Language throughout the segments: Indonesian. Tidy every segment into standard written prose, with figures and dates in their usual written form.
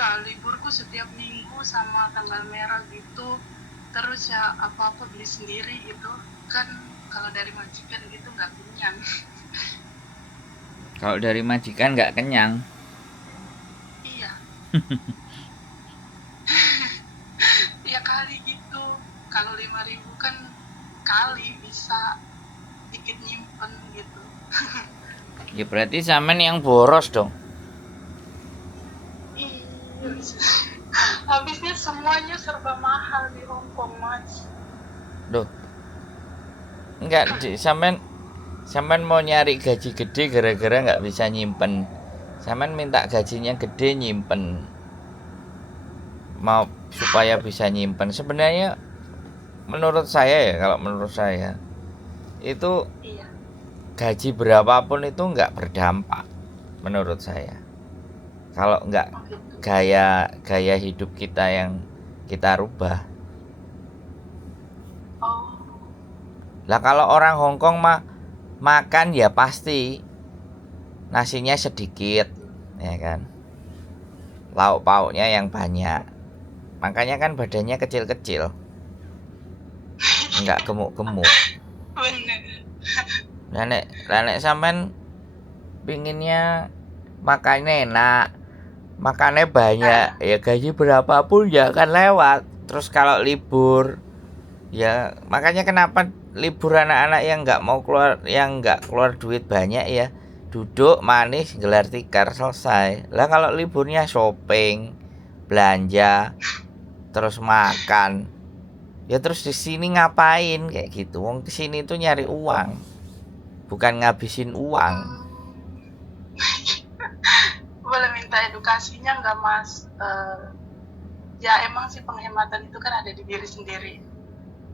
Iya, liburku setiap minggu sama tanggal merah gitu. Terus ya apa-apa beli sendiri gitu. Kan kalau dari majikan gitu nggak kenyang. Kalau dari majikan nggak kenyang. Iya, ya kali gitu. Kalau 5.000 kan kali bisa dikit nyimpen gitu. Ya berarti sampean yang boros dong. Iya, bisa. Habisnya semuanya serba mahal di Hong Kong, Mas. Loh, enggak sampean sampean mau nyari gaji gede gara-gara nggak bisa nyimpen. Sampean minta gajinya gede nyimpen. Mau supaya bisa nyimpen. Sebenarnya menurut saya ya, kalau menurut saya itu Iya. gaji berapapun itu nggak berdampak menurut saya. Kalau nggak Oh gitu. gaya gaya hidup kita yang kita rubah. Oh, Lah kalau orang Hongkong mah makan ya pasti nasinya sedikit, ya kan. Lauk pauknya yang banyak. Makanya kan badannya kecil-kecil, nggak gemuk-gemuk. bener. Nenek sampean pinginnya makannya enak, makannya banyak, Ah, ya gaji berapapun ya akan lewat. Terus kalau libur, ya makanya kenapa libur anak-anak yang nggak mau keluar, yang nggak keluar duit banyak ya duduk manis gelar tikar selesai. Lah kalau liburnya shopping, belanja, terus makan, ya terus di sini ngapain kayak gitu? Wong kesini tuh nyari uang, bukan ngabisin uang. hmm, boleh minta edukasinya nggak, Mas? Ya emang sih penghematan itu kan ada di diri sendiri.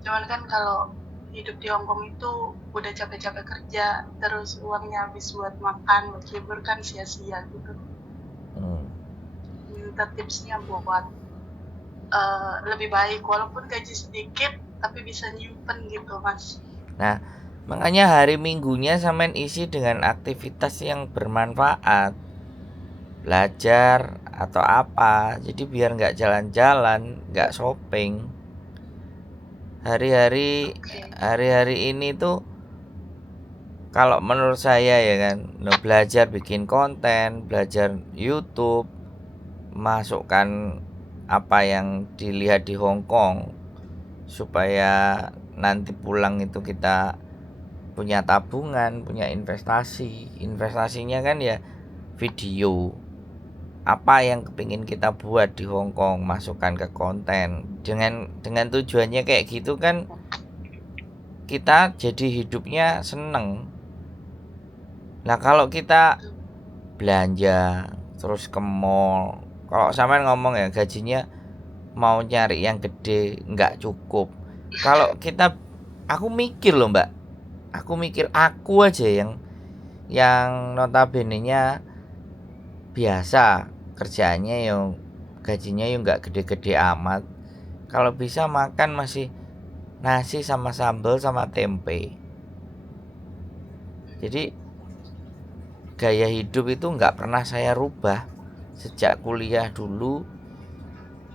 Cuman kan kalau hidup di Hongkong itu udah capek-capek kerja, terus uangnya habis buat makan, buat libur kan sia-sia gitu. Hmm. Minta tipsnya buat lebih baik, walaupun gaji sedikit, tapi bisa nyimpen gitu, Mas. Nah, makanya hari minggunya sampean isi dengan aktivitas yang bermanfaat, belajar atau apa. Jadi biar nggak jalan-jalan, nggak shopping. Hari-hari Oke. hari-hari ini tuh kalau menurut saya ya kan, belajar bikin konten, belajar YouTube, masukkan apa yang dilihat di Hong Kong supaya nanti pulang itu kita punya tabungan, punya investasi. Investasinya kan ya video. Apa yang kepingin kita buat di Hong Kong, masukkan ke konten. Dengan tujuannya kayak gitu kan kita jadi hidupnya seneng. Nah, kalau kita belanja terus ke mall, kalau sampean ngomong ya gajinya mau nyari yang gede nggak cukup. Kalau kita, aku mikir loh mbak, aku mikir aku aja yang notabene-nya biasa kerjaannya yang gajinya yang nggak gede-gede amat, kalau bisa makan masih nasi sama sambal sama tempe. Jadi gaya hidup itu nggak pernah saya rubah sejak kuliah dulu,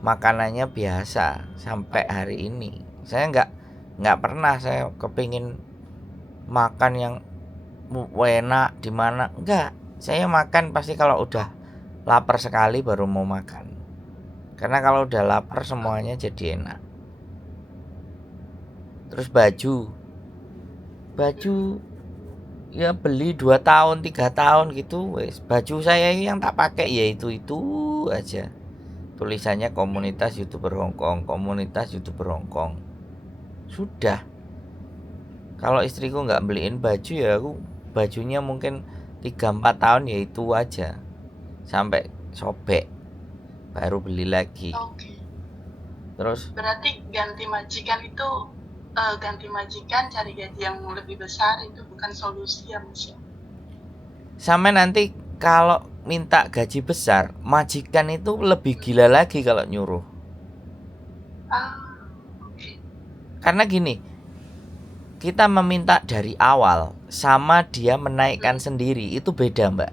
makanannya biasa sampai hari ini. Saya nggak pernah saya kepingin makan yang enak di mana, enggak. Saya makan pasti kalau udah lapar sekali baru mau makan, karena kalau udah lapar semuanya jadi enak. Terus baju ya beli 2 tahun 3 tahun gitu wes, baju saya yang tak pakai ya itu aja, tulisannya komunitas YouTuber Hongkong, komunitas YouTuber Hongkong, sudah. Kalau istriku nggak beliin baju ya aku bajunya mungkin 3-4 tahun ya itu aja sampai sobek baru beli lagi. Oke. Terus Berarti ganti majikan cari gaji yang lebih besar itu bukan solusi ya, Mas ya? sampai nanti kalau minta gaji besar, majikan itu lebih gila lagi kalau nyuruh. Ah, oke. Karena gini, kita meminta dari awal sama dia menaikkan Hmm, sendiri itu beda mbak.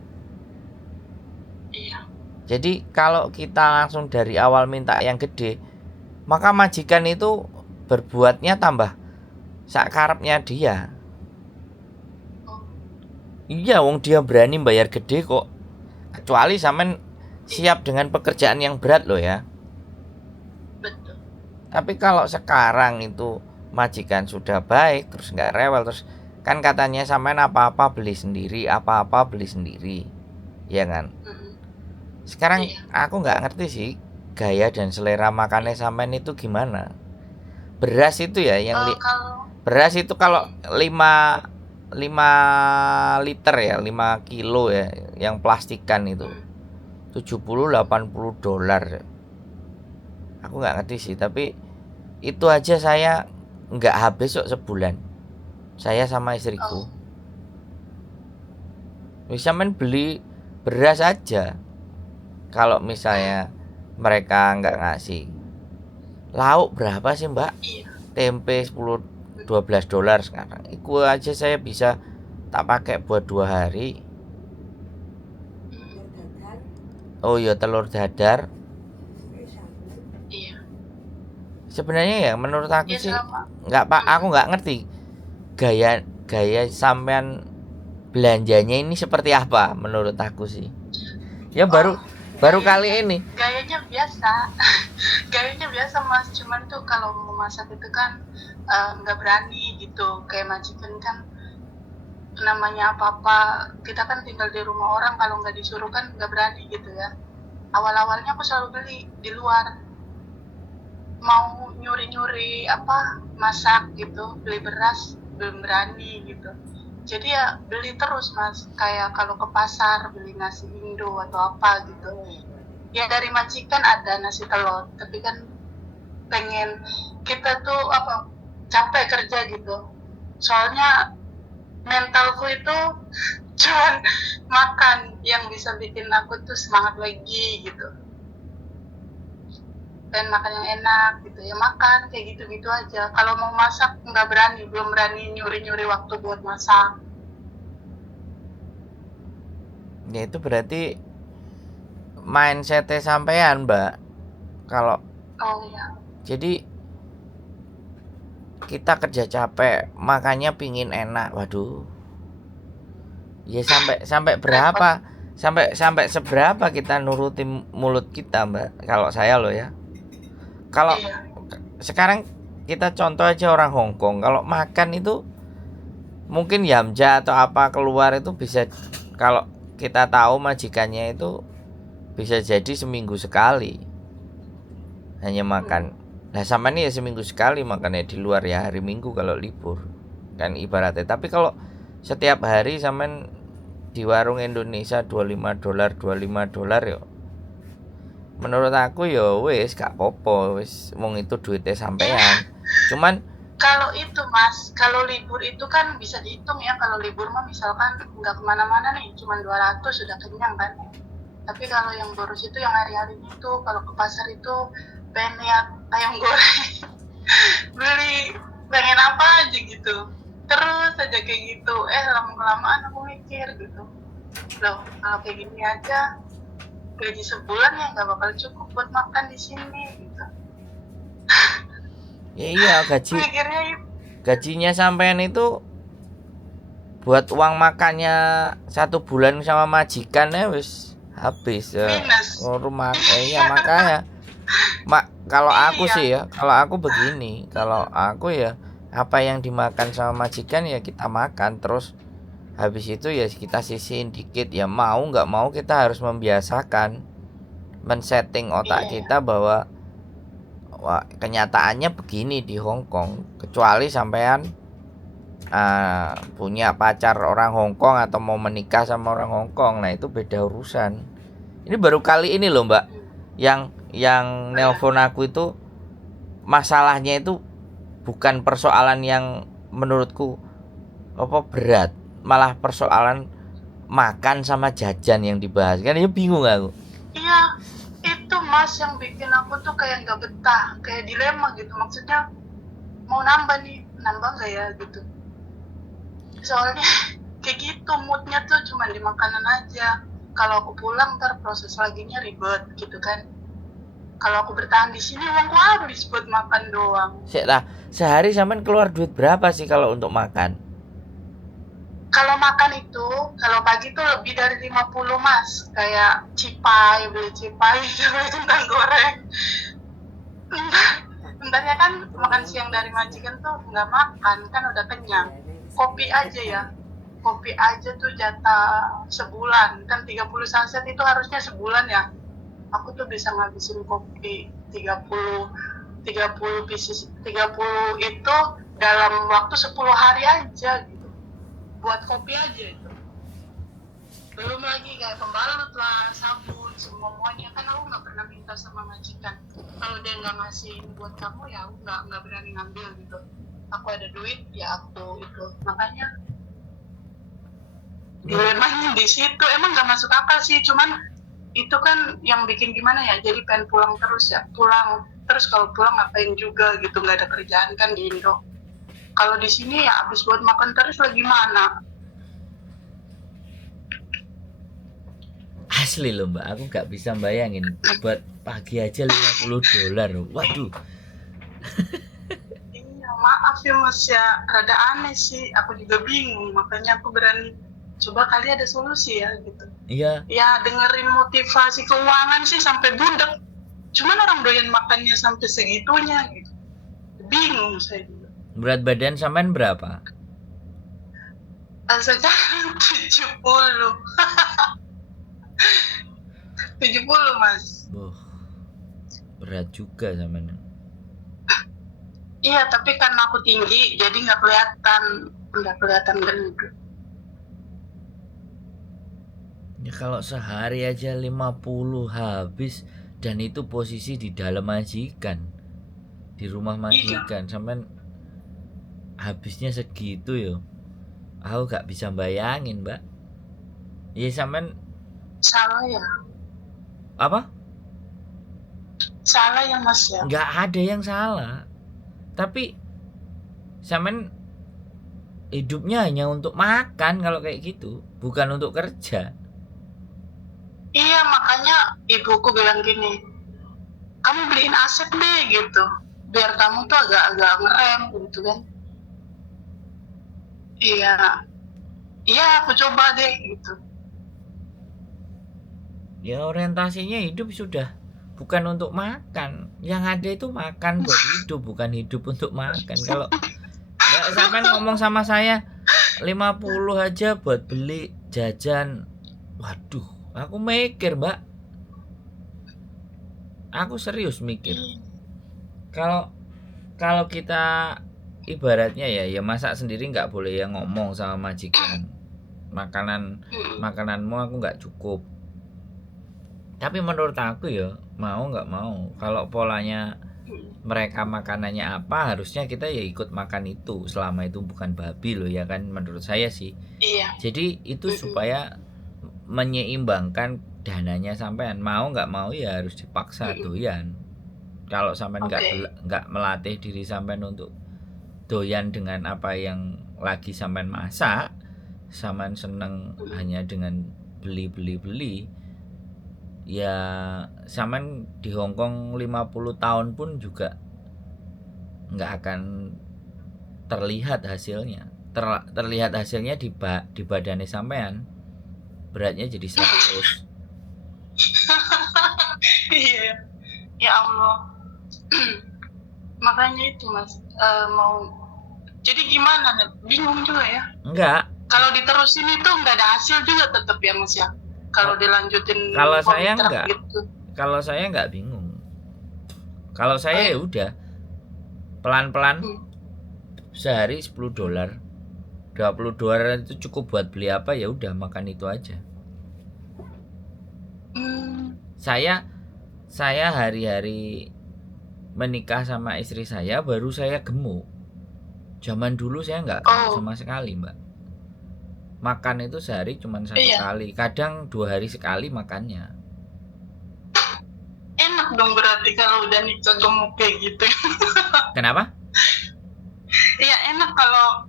iya. Jadi kalau kita langsung dari awal minta yang gede, maka majikan itu berbuatnya tambah sakarepnya dia. Oh, Iya, wong dia berani bayar gede kok. Kecuali sampean iya, siap dengan pekerjaan yang berat loh ya. betul. Tapi kalau sekarang itu majikan sudah baik, terus nggak rewel, terus kan katanya sampean apa-apa beli sendiri, apa-apa beli sendiri, ya kan? Mm-mm. Sekarang Iya. aku nggak ngerti sih gaya dan selera makannya sampean itu gimana. Beras itu ya yang Kalau beras itu kalau mm, 5 5 liter ya, 5 kilo ya, yang plastikan itu mm, 70-80 dolar. Aku nggak ngerti sih, tapi itu aja saya nggak habis kok sebulan. Saya sama istriku. oh, Bisa main beli beras aja. Kalau mm, misalnya mereka nggak ngasih. Lauk berapa sih mbak? iya. Tempe 10-12 dolar sekarang. Itu aja saya bisa tak pakai buat 2 hari. Mm, Oh iya, telur dadar. iya. Sebenarnya ya menurut aku Ya sih sama. nggak pak, aku Mm, nggak ngerti gaya gaya sampean belanjanya ini seperti apa menurut aku sih. Ya oh, baru baru kali gayanya ini. gayanya biasa. Gayanya biasa Mas, cuman tuh kalau mau masak itu kan nggak berani gitu. Kayak majikan kan namanya apa-apa, kita kan tinggal di rumah orang, kalau nggak disuruh kan nggak berani gitu ya. Awal-awalnya aku selalu beli di luar, mau nyuri-nyuri apa masak gitu, beli beras belum berani gitu. Jadi ya beli terus Mas, kayak kalau ke pasar beli nasi Indo atau apa gitu. Ya dari majikan ada nasi telur, tapi kan pengen kita tuh apa, capek kerja gitu. Soalnya mentalku itu cuman makan yang bisa bikin aku tuh semangat lagi gitu, dan makan yang enak gitu ya, makan kayak gitu-gitu aja. Kalau mau masak nggak berani, belum berani nyuri-nyuri waktu buat masak. Ya itu berarti mindsetnya sampean mbak. Kalau Oh ya. jadi kita kerja capek makanya pingin enak, waduh. Ya sampai sampai Repot. berapa, sampai sampai seberapa kita nurutin mulut kita mbak. Kalau saya loh ya, kalau Iya. sekarang kita contoh aja orang Hong Kong, kalau makan itu mungkin Yamja atau apa keluar itu bisa, kalau kita tahu majikannya itu bisa jadi seminggu sekali hanya makan. Nah sama ini ya seminggu sekali makannya di luar ya hari Minggu kalau libur kan ibaratnya. Tapi kalau setiap hari sampean di warung Indonesia 25 dolar 25 dolar ya, menurut aku ya wis gak popo, wis wong itu duitnya Iya. sampean. Cuman Kalau itu Mas, kalau libur itu kan bisa dihitung ya. Kalau libur mah misalkan nggak kemana-mana nih, cuma 200 sudah kenyang kan. Tapi kalau yang boros itu yang hari-hari itu, kalau ke pasar itu pengen lihat ayam goreng, beli pengen apa aja gitu. Terus aja kayak gitu. Lama-kelamaan aku mikir gitu. Loh, kalau kayak gini aja gaji sebulan ya nggak bakal cukup buat makan di sini gitu. ya iya Mikirnya gajinya sampean itu buat uang makannya 1 bulan sama majikan ya wis habis ya. minus. Rumah ya makanya kalau aku Iya. sih ya, kalau aku begini, kalau aku ya apa yang dimakan sama majikan ya kita makan, terus habis itu ya kita sisihin dikit, ya mau nggak mau kita harus membiasakan men-setting otak Iya. kita bahwa wah, kenyataannya begini di Hong Kong. Kecuali sampean punya pacar orang Hong Kong atau mau menikah sama orang Hong Kong, nah itu beda urusan. Ini baru kali ini loh mbak yang Oh, ya. nelpon aku itu, masalahnya itu bukan persoalan yang menurutku apa berat, malah persoalan makan sama jajan yang dibahas kan, ya bingung aku. Iya, itu Mas yang bikin aku tuh kayak nggak betah, kayak dilema gitu. Maksudnya mau nambah nih, nambah nggak ya gitu. Soalnya kayak gitu moodnya tuh cuma di makanan aja. kalau aku pulang ntar proses laginya ribet gitu kan. Kalau aku bertahan di sini uangku habis buat makan doang. Sehari sampean keluar duit berapa sih kalau untuk makan? Kalau makan itu, kalau pagi tuh lebih dari 50 mas. Kayak beli cipai, beli kentang goreng. Bentarnya kan makan siang dari majikan tuh nggak makan, kan udah kenyang. Kopi aja ya. Kopi aja tuh jatah sebulan. Kan 30 saset itu harusnya sebulan ya. Aku tuh bisa ngabisin kopi 30 pieces, 30 itu dalam waktu 10 hari aja gitu. Buat kopi aja itu. Belum lagi kayak pembalut lah, sabun, semuanya. Kan aku nggak pernah minta sama majikan. Kalau dia nggak ngasih buat kamu ya aku nggak berani ngambil gitu. Aku ada duit ya aku itu. Makanya dilemahnya di situ emang nggak masuk akal sih, cuman itu kan yang bikin gimana ya, jadi pengen pulang terus ya, pulang terus. Kalau pulang ngapain juga gitu, nggak ada kerjaan kan di Indo. Kalau di sini ya habis buat makan terus lah gimana. Asli loh mbak, aku nggak bisa bayangin buat pagi aja $50. Waduh. Iya maaf ya mas ya, rada aneh sih, aku juga bingung, makanya aku berani coba kali ada solusi ya gitu. Iya. Ya dengerin motivasi keuangan sih sampai budak, cuman orang doyan makannya sampai segitunya gitu. Bingung saya juga. Berat badan sampean berapa? Sekarang 70. 70 mas. Berat juga sampean. Iya tapi karena aku tinggi jadi nggak kelihatan gendut. Ya kalau sehari aja 50 habis, dan itu posisi di dalam majikan, di rumah majikan. Iya. Sampean habisnya segitu yo. Aku gak bisa bayangin mbak. Ya sampean Salah ya. apa? Salah ya mas ya. Nggak ada yang salah, tapi sampean hidupnya hanya untuk makan kalau kayak gitu, bukan untuk kerja. Iya makanya ibuku bilang gini, kamu beliin aset deh gitu, biar kamu tuh agak-agak ngerem gitu kan. Iya aku coba deh gitu. Ya orientasinya hidup sudah bukan untuk makan. Yang ada itu makan buat hidup, bukan hidup untuk makan. Kalau ya sampean ngomong sama saya 50 aja buat beli jajan, waduh, aku mikir mbak. Aku serius mikir. Kalau kita ibaratnya ya masak sendiri nggak boleh ya ngomong sama majikan, makananmu aku nggak cukup. Tapi menurut aku ya mau nggak mau, kalau polanya mereka makanannya apa, harusnya kita ya ikut makan itu, selama itu bukan babi loh ya kan, menurut saya sih. Iya. Jadi itu supaya menyeimbangkan dananya sampean, mau nggak mau ya harus dipaksa doyan. Kalau sampean nggak melatih diri sampean untuk doyan dengan apa yang lagi sampean masak, sampean seneng hanya dengan beli, ya sampean di Hongkong 50 tahun pun juga nggak akan terlihat hasilnya. Terlihat hasilnya di badannya sampean, beratnya jadi 100. Iya ya Allah. Makanya itu mas, mau jadi gimana, bingung juga ya. Enggak, kalau diterusin itu nggak ada hasil juga tetap ya mas ya. Kalau dilanjutin, kalau saya enggak gitu. Kalau saya enggak bingung. Kalau saya ya udah pelan-pelan, sehari $10, $20 itu cukup buat beli apa, ya udah makan itu aja. Saya hari-hari menikah sama istri saya baru saya gemuk. Zaman dulu saya enggak sama sekali mbak. Makan itu sehari cuma 1 kali, kadang 2 hari sekali makannya. Enak dong berarti kalau udah nikah gemuk kayak gitu. Kenapa? Iya enak kalau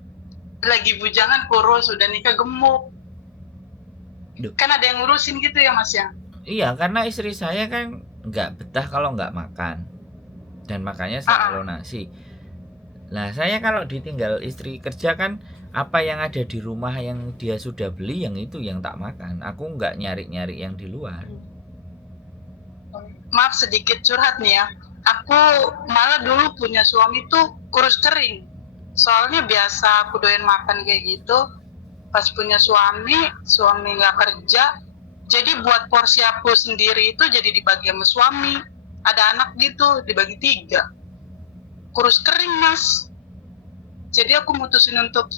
lagi bujangan kurus, udah nikah gemuk. Duh, Kan ada yang ngurusin gitu ya Mas ya? iya, karena istri saya kan nggak betah kalau nggak makan, dan makannya selalu nasi. Nah, saya kalau ditinggal istri kerja kan apa yang ada di rumah yang dia sudah beli yang itu yang tak makan. Aku nggak nyari-nyari yang di luar. Maaf sedikit curhat nih ya. Aku malah dulu punya suami tuh kurus kering. Soalnya biasa aku doyan makan kayak gitu. Pas punya suami nggak kerja, jadi buat porsi aku sendiri itu jadi dibagi sama suami. Ada anak gitu, dibagi 3. Kurus kering Mas. Jadi aku mutusin untuk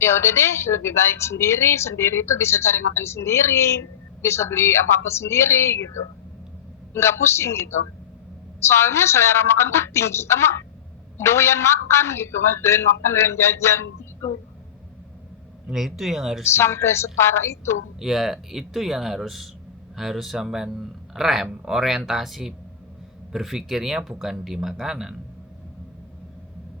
ya udah deh, lebih baik sendiri itu bisa cari makan sendiri, bisa beli apa-apa sendiri gitu, nggak pusing gitu. Soalnya selera makan tuh tinggi, sama doyan makan gitu Mas, doyan jajan gitu, Nah, itu yang harus sampai separah itu. ya itu yang harus sampean rem, orientasi berpikirnya bukan di makanan.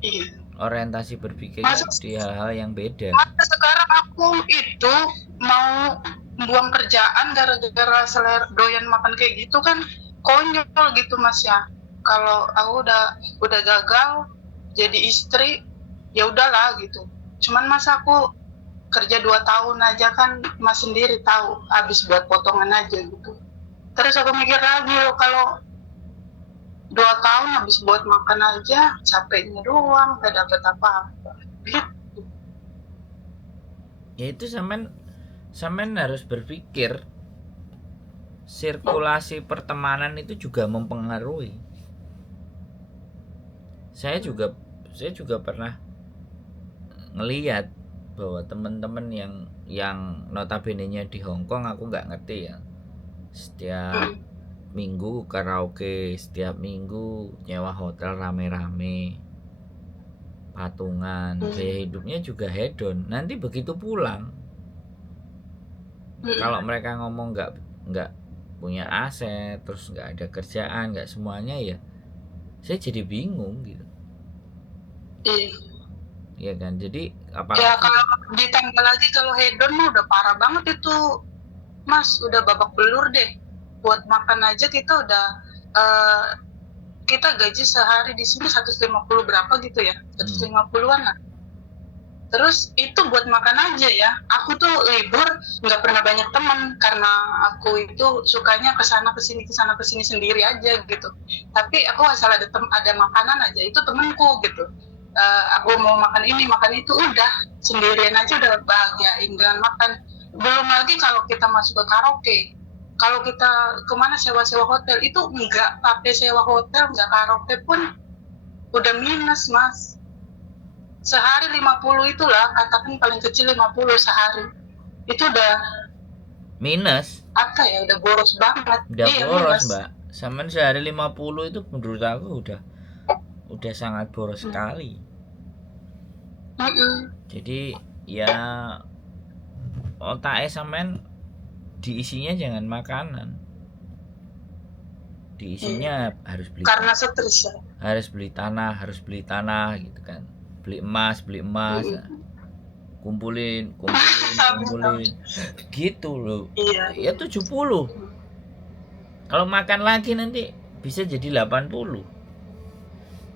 Iya. Orientasi berpikirnya Masa di hal-hal yang beda. sekarang aku itu mau buang kerjaan gara-gara selera doyan makan kayak gitu kan konyol gitu Mas ya. Kalau aku udah gagal jadi istri, ya udahlah gitu. Cuman masa aku kerja 2 tahun aja kan Mas sendiri tahu habis buat potongan aja gitu. Terus aku mikir lagi loh, kalau 2 tahun habis buat makan aja capeknya doang, gak dapet apa-apa gitu. Ya itu sampean harus berpikir sirkulasi pertemanan itu juga mempengaruhi. Saya juga pernah ngeliat bahwa teman-teman yang notabene-nya di Hong Kong, aku nggak ngerti ya, setiap minggu karaoke, setiap minggu nyewa hotel rame-rame, patungan, gaya hidupnya juga hedon. Nanti begitu pulang, kalau mereka ngomong nggak punya aset, terus nggak ada kerjaan, nggak semuanya, ya saya jadi bingung gitu. Iya kan, jadi apalagi Ya kalau ditambah lagi kalau hedon mah udah parah banget itu Mas, udah babak belur deh. Buat makan aja kita udah kita gaji sehari di sini 150 berapa gitu ya, 150-an lah. Terus itu buat makan aja ya. Aku tuh libur nggak pernah banyak teman karena aku itu sukanya kesana kesini sendiri aja gitu. Tapi aku asal ada makanan aja itu temenku gitu. Aku mau makan ini makan itu udah sendirian aja udah bahagiain dengan makan. Belum lagi kalau kita masuk ke karaoke, kalau kita kemana sewa hotel itu nggak pakai sewa hotel, nggak karaoke pun udah minus Mas. Sehari 50 itulah, katakan paling kecil 50 sehari. Itu udah minus. Apa ya, udah boros banget. Udah iya, boros minus. Mbak. Sampai sehari 50 itu menurut aku udah sangat boros sekali. Jadi ya otaknya sampean diisinya jangan makanan, diisinya harus beli, karena stres ya. harus beli tanah gitu kan, beli emas kumpulin gitu loh. Ya 70, kalau makan lagi nanti bisa jadi 80.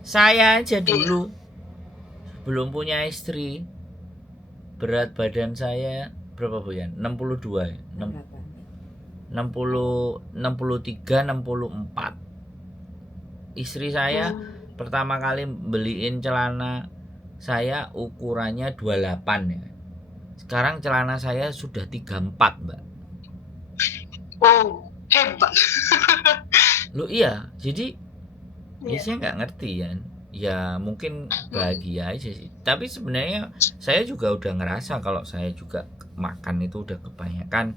Saya aja dulu belum punya istri, berat badan saya berapa Bu ya? 62 ya? 60, 63, 64. Istri saya pertama kali beliin celana saya ukurannya 28 ya. Sekarang celana saya sudah 34 Mbak. Oh, hebat. Loh iya, jadi ya saya nggak ngerti ya. Ya mungkin bahagia aja sih. Tapi sebenarnya saya juga udah ngerasa kalau saya juga makan itu udah kebanyakan.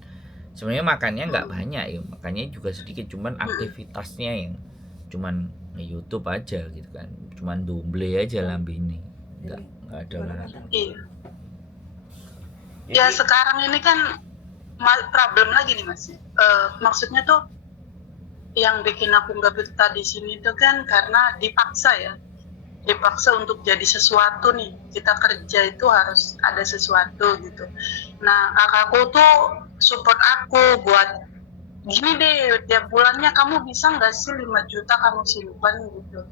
Sebenarnya makannya nggak banyak ya, makannya juga sedikit, cuman aktivitasnya yang cuman YouTube aja gitu kan, cuman dumble aja lambene, nggak ada olahraga. Iya. Ya sekarang ini kan problem lagi nih Mas. Maksudnya tuh yang bikin aku nggak betah di sini tuh kan karena dipaksa untuk jadi sesuatu nih. Kita kerja itu harus ada sesuatu gitu. Nah kakakku tuh support aku buat gini deh, tiap bulannya kamu bisa nggak sih 5 juta kamu simpan gitu.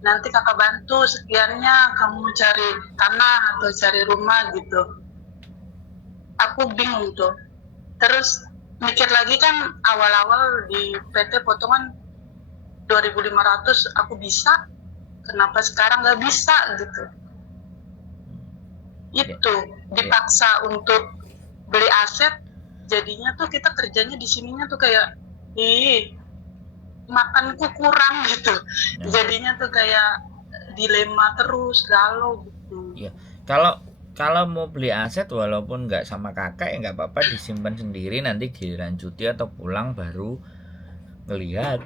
Nanti kakak bantu sekiannya kamu cari tanah atau cari rumah gitu. Aku bingung tuh. Terus mikir lagi kan awal-awal di PT potongan 2.500 aku bisa, kenapa sekarang nggak bisa gitu. Itu dipaksa untuk beli aset, jadinya tuh kita kerjanya di sininya tuh kayak makanku kurang gitu. Jadinya tuh kayak dilema terus, galau gitu. Ya, kalau mau beli aset walaupun nggak sama kakak ya nggak apa-apa, disimpan sendiri, nanti dilanjuti atau pulang baru ngelihat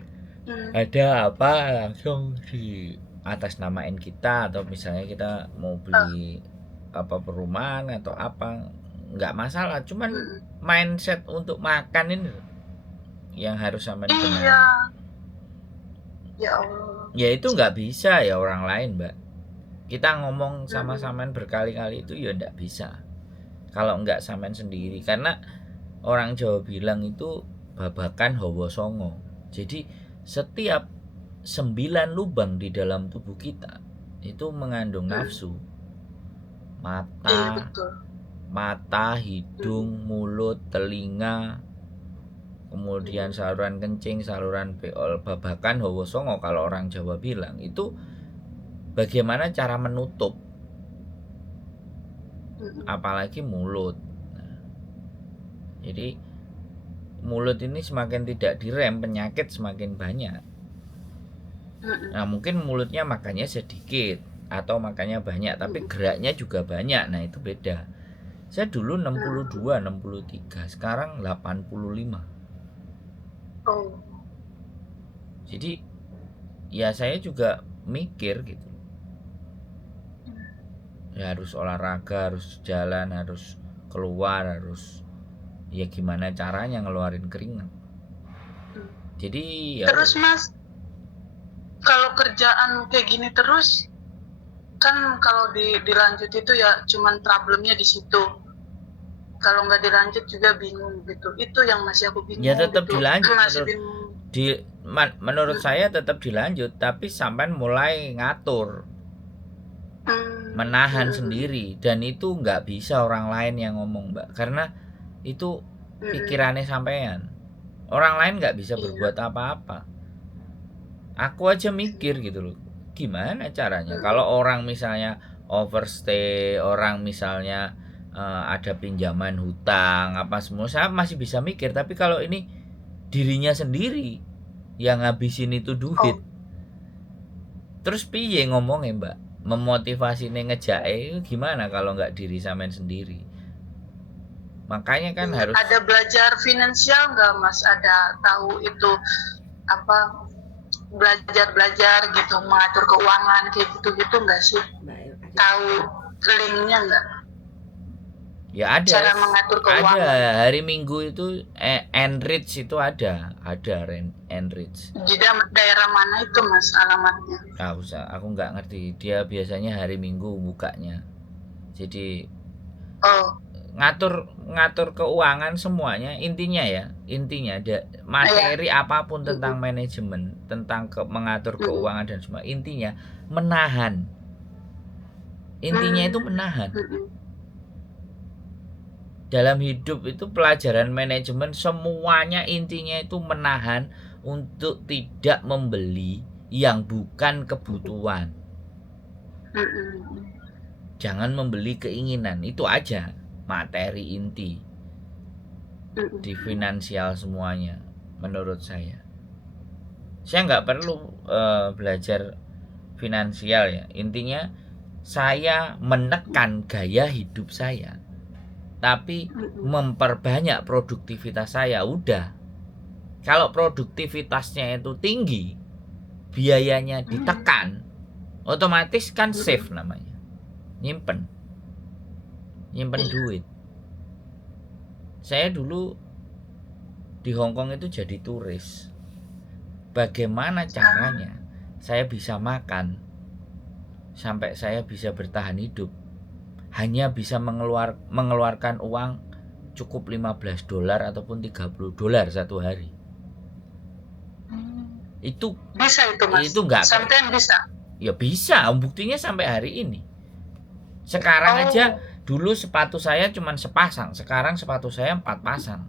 ada apa langsung di atas namain kita, atau misalnya kita mau beli apa perumahan atau apa, nggak masalah. Cuman mindset untuk makan ini yang harus sama benar. Iya. Ya Allah. Ya itu nggak bisa ya orang lain, Mbak. Kita ngomong sama samain berkali-kali itu ya nggak bisa kalau nggak samain sendiri, karena orang Jawa bilang itu babakan hawa songo. Jadi setiap 9 lubang di dalam tubuh kita itu mengandung nafsu. Mata, hidung, mulut, telinga, kemudian saluran kencing, saluran beol, babakan hawa songo kalau orang Jawa bilang. Itu bagaimana cara menutup, apalagi mulut. Jadi mulut ini semakin tidak direm, penyakit semakin banyak. Nah mungkin mulutnya makannya sedikit atau makannya banyak, tapi geraknya juga banyak. Nah itu beda. Saya dulu 62, 63, sekarang 85. Jadi ya saya juga mikir gitu, ya harus olahraga, harus jalan, harus keluar, harus ya gimana caranya ngeluarin keringat. Jadi ya terus Mas, kalau kerjaan kayak gini terus kan kalau dilanjut itu ya cuman problemnya di situ. Kalau nggak dilanjut juga bingung gitu. Itu yang masih aku bingung. Ya tetap gitu. dilanjut. Masih menurut saya tetap dilanjut, tapi sampai mulai ngatur, menahan sendiri, dan itu nggak bisa orang lain yang ngomong, Mbak, karena itu pikirannya sampean. Orang lain nggak bisa berbuat apa-apa. Aku aja mikir gitu loh, gimana caranya kalau orang misalnya overstay, orang misalnya ada pinjaman hutang apa semua, saya masih bisa mikir. Tapi kalau ini dirinya sendiri yang ngabisin itu duit, terus piye ngomongnya, Mbak, memotivasinya ngejae gimana kalau nggak diri sampean sendiri? Makanya kan harus ada belajar finansial nggak Mas? Ada tahu itu apa, belajar gitu mengatur keuangan kayak gitu nggak sih? Tahu linknya nggak? Ya ada. Cara mengatur keuangan. Ada hari Minggu itu Enrich itu ada Enrich. Di daerah mana itu Mas alamatnya? Aku nggak ngerti. Dia biasanya hari Minggu bukanya. Jadi ngatur keuangan semuanya, intinya ada materi apapun tentang manajemen, tentang mengatur keuangan dan semua, intinya menahan. Intinya itu menahan. Dalam hidup itu pelajaran manajemen semuanya intinya itu menahan untuk tidak membeli yang bukan kebutuhan. Jangan membeli keinginan, itu aja materi inti di finansial semuanya menurut saya. Saya nggak perlu belajar finansial ya, intinya saya menekan gaya hidup saya, tapi memperbanyak produktivitas saya. Udah, kalau produktivitasnya itu tinggi, biayanya ditekan, otomatis kan save namanya, nyimpen duit. Saya dulu di Hongkong itu jadi turis. Bagaimana caranya saya bisa makan sampai saya bisa bertahan hidup? Hanya bisa mengeluarkan uang cukup $15 ataupun $30 satu hari. Itu Bisa itu Mas. itu nggak Sampean bisa. ya bisa, buktinya sampai hari ini. Sekarang aja dulu sepatu saya cuma sepasang, sekarang sepatu saya 4 pasang.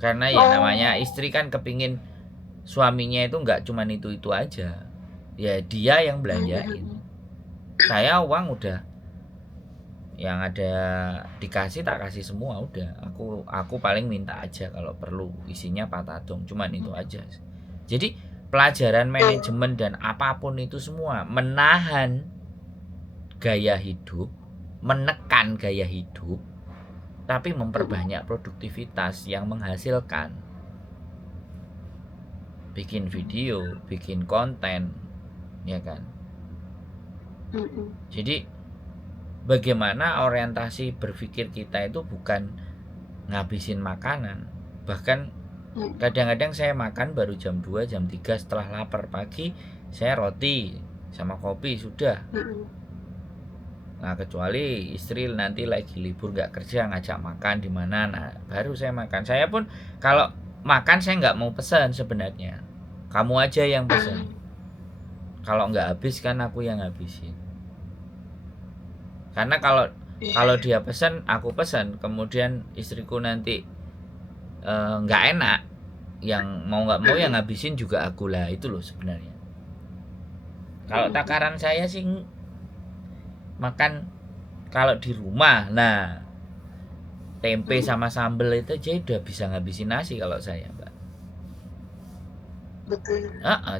Karena ya namanya istri kan kepingin suaminya itu nggak cuma itu aja, ya dia yang belanjain. Saya uang udah yang ada dikasih tak kasih semua udah. Aku paling minta aja kalau perlu, isinya patadong, cuman itu aja. Jadi pelajaran manajemen dan apapun itu semua menahan gaya hidup, menekan gaya hidup, tapi memperbanyak produktivitas yang menghasilkan. Bikin video, bikin konten, ya kan. Jadi bagaimana orientasi berpikir kita itu bukan ngabisin makanan. Bahkan kadang-kadang saya makan baru jam 2, jam 3 setelah lapar. Pagi saya roti sama kopi sudah. Nah kecuali istri nanti lagi libur nggak kerja ngajak makan di mana, nah baru saya makan. Saya pun kalau makan saya nggak mau pesan sebenarnya, kamu aja yang pesan. Kalau nggak habis kan aku yang habisin. Karena kalau dia pesan, aku pesan, kemudian istriku nanti nggak enak, yang mau nggak mau yang ngabisin juga aku lah, itu loh sebenarnya. Kalau takaran saya sih makan kalau di rumah, nah tempe sama sambel itu aja udah bisa ngabisin nasi kalau saya, Mbak. Betul.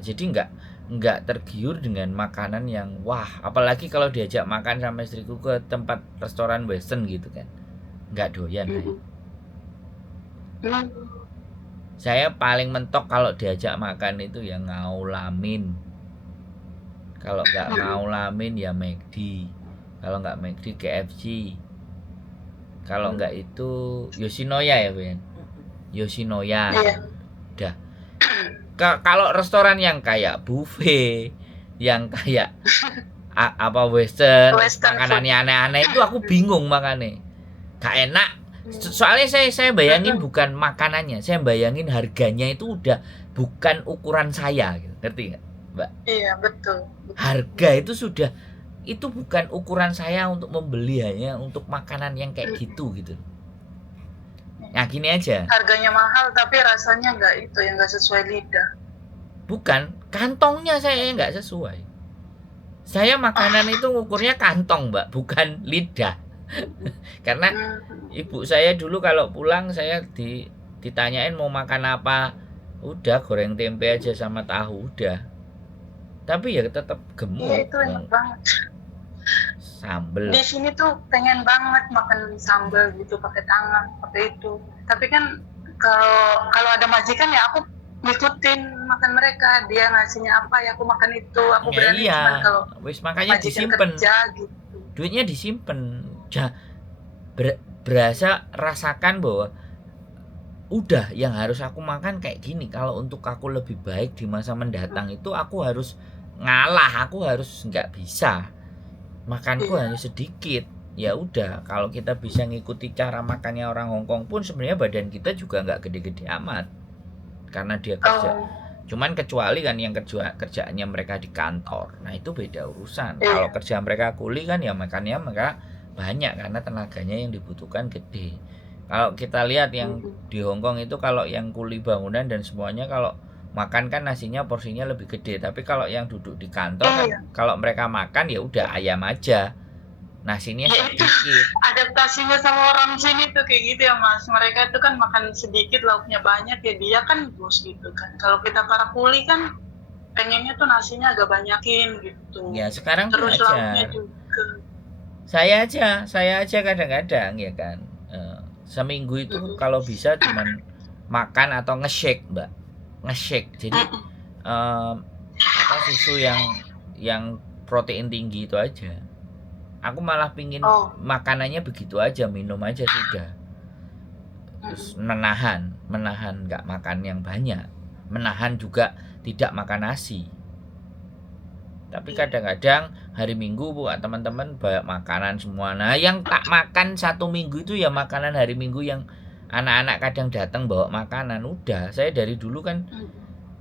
Jadi nggak tergiur dengan makanan yang wah, apalagi kalau diajak makan sama istriku ke tempat restoran western gitu kan, nggak doyan. Saya paling mentok kalau diajak makan itu yang ngaulamin. Kalau nggak ngaulamin ya McD, kalau nggak McD KFC, kalau nggak itu Yoshinoya ya Ben, Yoshinoya. Udah. Kalau restoran yang kayak buffet, yang kayak apa western makanannya aneh-aneh itu aku bingung makannya, gak enak. Soalnya saya bayangin bukan makanannya, saya bayangin harganya itu udah bukan ukuran saya gitu. Ngerti nggak, Mbak? Iya betul. Harga itu sudah, itu bukan ukuran saya untuk membeli, hanya untuk makanan yang kayak gitu. Nah gini aja, harganya mahal tapi rasanya nggak itu, yang nggak sesuai lidah. Bukan, kantongnya saya nggak sesuai. Saya makanan itu ukurnya kantong, Mbak, bukan lidah. Karena ibu saya dulu kalau pulang saya ditanyain mau makan apa, udah goreng tempe aja sama tahu udah. Tapi ya tetap gemuk. Iya itu enak banget. Sambel. Di sini tuh pengen banget makan sambal gitu pakai tangan, pakai itu. Tapi kan kalau ada majikan ya aku ngikutin makan mereka, dia ngasihnya apa ya aku makan itu, aku ya, berani. iya. Cuman kalau makanya disimpan, gitu. Duitnya disimpan. Berasa rasakan bahwa udah yang harus aku makan kayak gini. Kalau untuk aku lebih baik di masa mendatang itu aku harus ngalah, aku harus nggak bisa makanku hanya sedikit. Ya udah, kalau kita bisa ngikuti cara makannya orang Hongkong pun sebenarnya badan kita juga nggak gede-gede amat karena dia kerja. Cuman kecuali kan yang kerjaannya mereka di kantor, nah itu beda urusan. Kalau kerja mereka kuli kan ya makannya mereka banyak karena tenaganya yang dibutuhkan gede. Kalau kita lihat yang di Hongkong itu, kalau yang kuli bangunan dan semuanya kalau makan kan nasinya porsinya lebih gede. Tapi kalau yang duduk di kantor kan kalau mereka makan ya udah ayam aja, nasinya sedikit. Adaptasinya sama orang sini tuh kayak gitu ya Mas. Mereka tuh kan makan sedikit lauknya banyak ya, dia kan bos gitu kan. Kalau kita para kuli kan pengennya tuh nasinya agak banyakin gitu. Ya sekarang terus aja. lauknya juga. Saya aja kadang-kadang ya kan, seminggu itu kalau bisa cuman makan atau nge-shake, Mbak, nge-shake. Jadi susu yang protein tinggi itu aja. Aku malah pingin makanannya begitu aja, minum aja sudah. Terus menahan nggak makan yang banyak, menahan juga tidak makan nasi. Tapi Iya. kadang-kadang hari Minggu buat teman-teman banyak makanan semua. Nah, yang tak makan 1 minggu itu ya makanan hari Minggu yang anak-anak kadang datang bawa makanan. Udah, saya dari dulu kan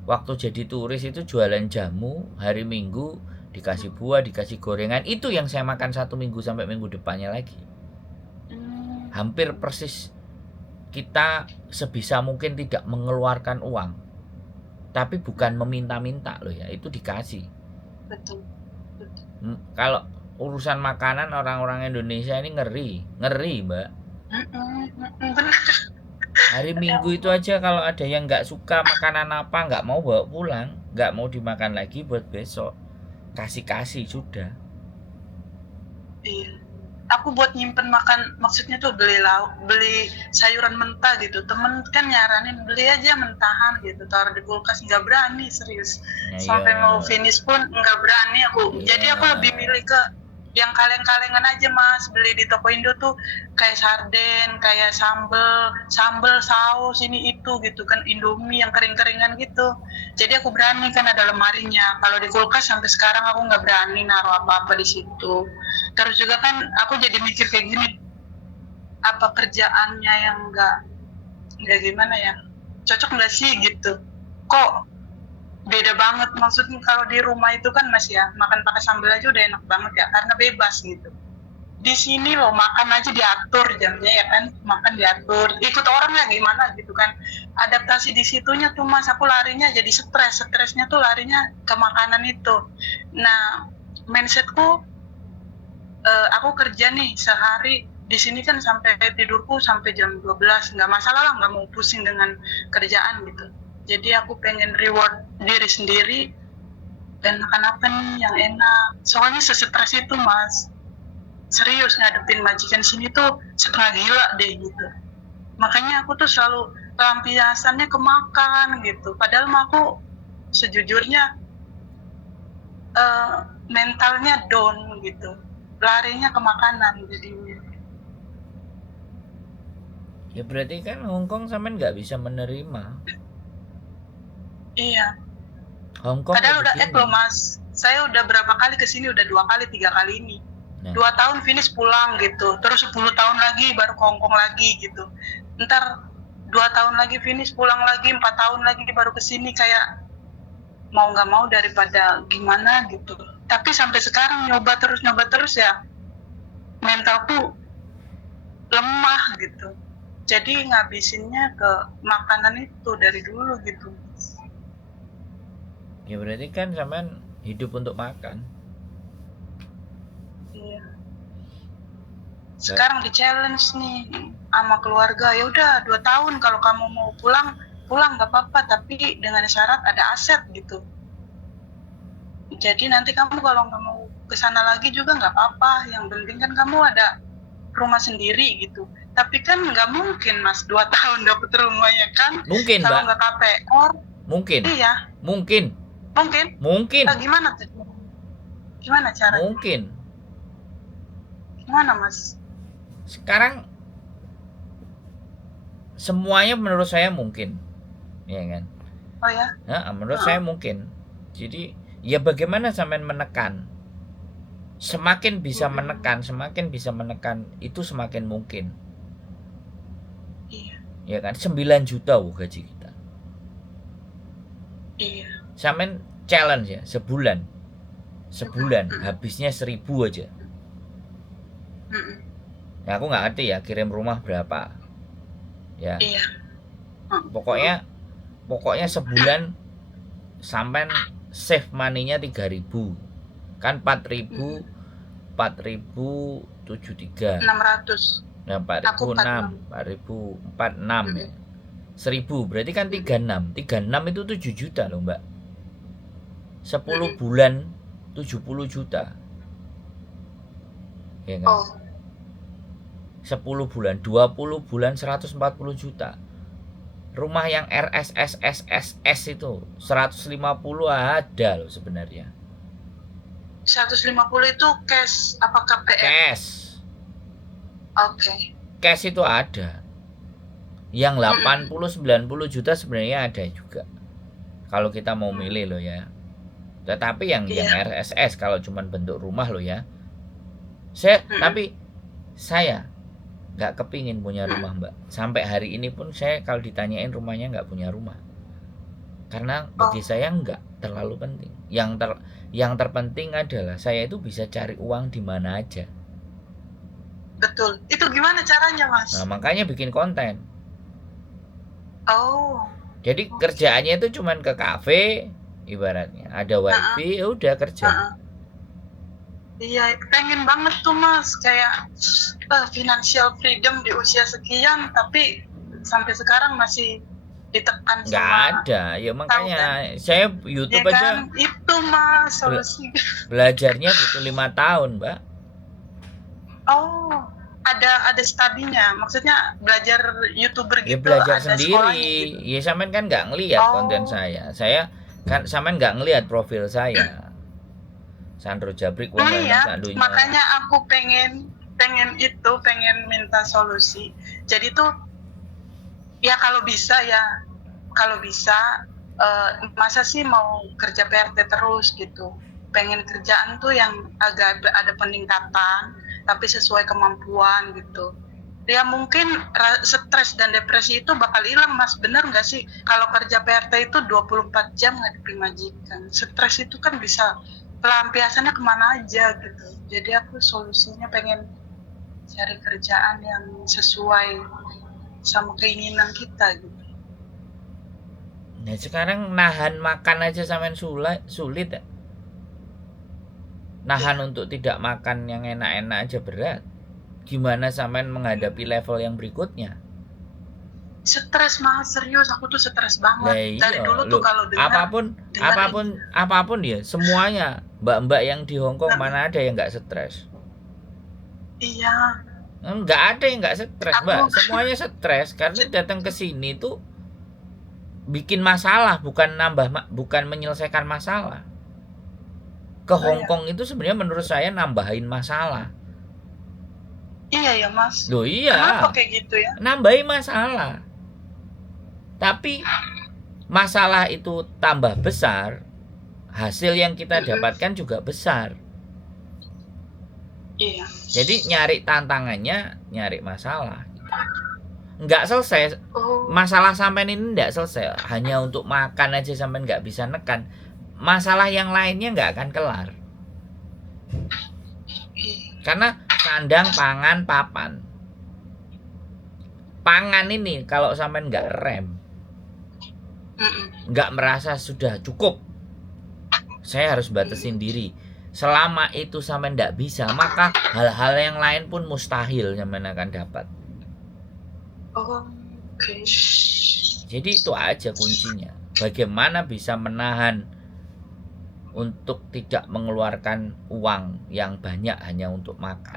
waktu jadi turis itu jualan jamu hari Minggu, dikasih buah, dikasih gorengan. Itu yang saya makan 1 minggu sampai minggu depannya lagi. Hampir persis kita sebisa mungkin tidak mengeluarkan uang. Tapi bukan meminta-minta loh ya, itu dikasih. Betul. Kalau urusan makanan orang-orang Indonesia ini ngeri Mbak. Bener. Hari Minggu itu aja kalau ada yang nggak suka makanan apa nggak mau bawa pulang, nggak mau dimakan lagi buat besok, kasih sudah. Iya. Aku buat nyimpen makan, maksudnya tuh beli sayuran mentah gitu. Temen kan nyaranin beli aja mentahan gitu, taruh di kulkas. Nggak berani, serius. Nah, Sampai iya. mau finish pun nggak berani aku. Iya. Jadi aku lebih milih ke yang kaleng-kalengan aja Mas. Beli di toko Indo tuh kayak sarden, kayak sambel saus ini itu gitu kan, Indomie yang kering-keringan gitu. Jadi aku berani kan ada lemarinya. Kalau di kulkas sampai sekarang aku nggak berani naruh apa-apa di situ. Terus juga kan aku jadi mikir kayak gini, apa kerjaannya yang nggak gimana ya, cocok nggak sih gitu, kok beda banget. Maksudnya kalau di rumah itu kan Mas ya, makan pakai sambal aja udah enak banget ya, karena bebas gitu. Di sini loh makan aja diatur jamnya ya kan, makan diatur, ikut orang ya gimana gitu kan. Adaptasi di situnya tuh Mas, aku larinya jadi stresnya tuh larinya ke makanan itu. Nah, mindsetku, aku kerja nih sehari di sini kan sampai tidurku sampai jam 12, nggak masalah lah, nggak mau pusing dengan kerjaan gitu. Jadi aku pengen reward diri sendiri dan makan apa nih yang enak. Soalnya sesetres itu Mas, serius ngadepin majikan sini tuh setengah gila deh gitu. Makanya aku tuh selalu lampiasannya ke makan gitu. Padahal aku sejujurnya mentalnya down gitu, larinya ke makanan jadinya. Ya berarti kan Hongkong sampean nggak bisa menerima. Iya. Hongkong Padahal udah begini. loh Mas, saya udah berapa kali kesini, udah 2 kali 3 kali ini. Nah. 2 tahun finish pulang gitu, terus 10 tahun lagi baru ke Hongkong lagi gitu. Ntar 2 tahun lagi finish pulang lagi, 4 tahun lagi baru kesini, kayak mau nggak mau daripada gimana gitu. Tapi sampai sekarang nyoba terus ya, mentalku lemah gitu. Jadi ngabisinnya ke makanan itu dari dulu gitu. Ya berarti kan sampean hidup untuk makan. Iya. Sekarang di challenge nih sama keluarga, ya udah 2 tahun kalau kamu mau pulang nggak apa-apa, tapi dengan syarat ada aset gitu. Jadi nanti kamu kalau nggak mau kesana lagi juga nggak apa-apa, yang penting kan kamu ada rumah sendiri gitu. Tapi kan nggak mungkin Mas 2 tahun dapet rumah ya kan? Mungkin kalau Mbak. nggak KPR. Mungkin. Iya. Mungkin. Gimana tuh? Gimana caranya? Mungkin. Gimana Mas? Sekarang semuanya menurut saya mungkin, ya kan? Oh ya? Nah, menurut saya mungkin. Jadi ya bagaimana sampean menekan? Semakin bisa menekan itu semakin mungkin. Iya. Ya kan? 9 juta gaji kita. Iya. Sampean challenge ya, sebulan habisnya 1.000 aja. Nah, aku nggak ngerti ya kirim rumah berapa. Ya. Iya. Pokoknya sebulan sampean save money-nya 3.000. Kan 4.000 4.073. 600. Nah, 4.006 ya. 1.000 berarti kan 36. 36 itu 7 juta loh, Mbak. 10 bulan 70 juta. Ya kan? 10 bulan, 20 bulan 140 juta. Rumah yang RSSSSS itu 150 ada loh sebenarnya. 150 itu cash apa KPR? Cash. Oke. Cash itu ada. Yang 80 90 juta sebenarnya ada juga. Kalau kita mau milih loh ya. Tetapi yang Iya. RSS kalau cuman bentuk rumah loh ya. Tapi saya nggak kepingin punya rumah, Mbak. Sampai hari ini pun saya kalau ditanyain rumahnya nggak punya rumah. Karena bagi saya nggak terlalu penting. Yang terpenting adalah saya itu bisa cari uang di mana aja. Betul. Itu gimana caranya, Mas? Nah, makanya bikin konten. Oh. Jadi kerjaannya itu cuman ke kafe, ibaratnya ada wifi, ya udah kerja. Iya, pengen banget tuh Mas, kayak financial freedom di usia sekian, tapi sampai sekarang masih ditekan Nggak sama. ada, ya makanya saya YouTube Ya aja kan, itu Mas solusi. belajarnya butuh 5 tahun, Mbak. Oh, ada studinya, maksudnya belajar YouTuber Ya gitu, belajar ada sendiri. sekolahnya gitu. Ya sampean kan nggak ngelihat konten saya. Saya kan sampean nggak ngelihat profil saya. Sandro Jabrik wong lanang Iya, sak donya. makanya aku pengen minta solusi. Jadi tuh ya kalau bisa masa sih mau kerja PRT terus gitu. Pengen kerjaan tuh yang agak ada peningkatan tapi sesuai kemampuan gitu. Ya mungkin stres dan depresi itu bakal hilang Mas, bener nggak sih? Kalau kerja PRT itu 24 jam ngadepin majikan. Stres itu kan bisa pelampiasannya kemana aja gitu. Jadi aku solusinya pengen cari kerjaan yang sesuai sama keinginan kita gitu. Nah sekarang nahan makan aja sampean sulit ya. Nahan untuk tidak makan yang enak-enak aja berat. Gimana sampean menghadapi level yang berikutnya? Stres Mas, serius aku tuh stres banget. Dari dulu tuh kalau apapun ya, semuanya mbak-mbak yang di Hongkong mana ada yang nggak stres? Iya. Nggak ada yang nggak stres, Mbak. Semuanya stres karena datang ke sini tuh bikin masalah, bukan menyelesaikan masalah. Ke Hongkong itu sebenarnya menurut saya nambahin masalah. Iya ya Mas. Loh iya. Kenapa kayak gitu ya? Nambahin masalah. Tapi masalah itu tambah besar, hasil yang kita dapatkan juga besar. Iya. Jadi nyari tantangannya, nyari masalah. Nggak selesai. Masalah sampean ini nggak selesai. Hanya untuk makan aja sampean nggak bisa nekan. Masalah yang lainnya nggak akan kelar. Karena sandang, pangan, papan. Pangan ini kalau sampean nggak rem, nggak merasa sudah cukup, saya harus batasin diri. Selama itu sampean nggak bisa, maka hal-hal yang lain pun mustahil sampean akan dapat. Oke. Jadi itu aja kuncinya. Bagaimana bisa menahan untuk tidak mengeluarkan uang yang banyak hanya untuk makan.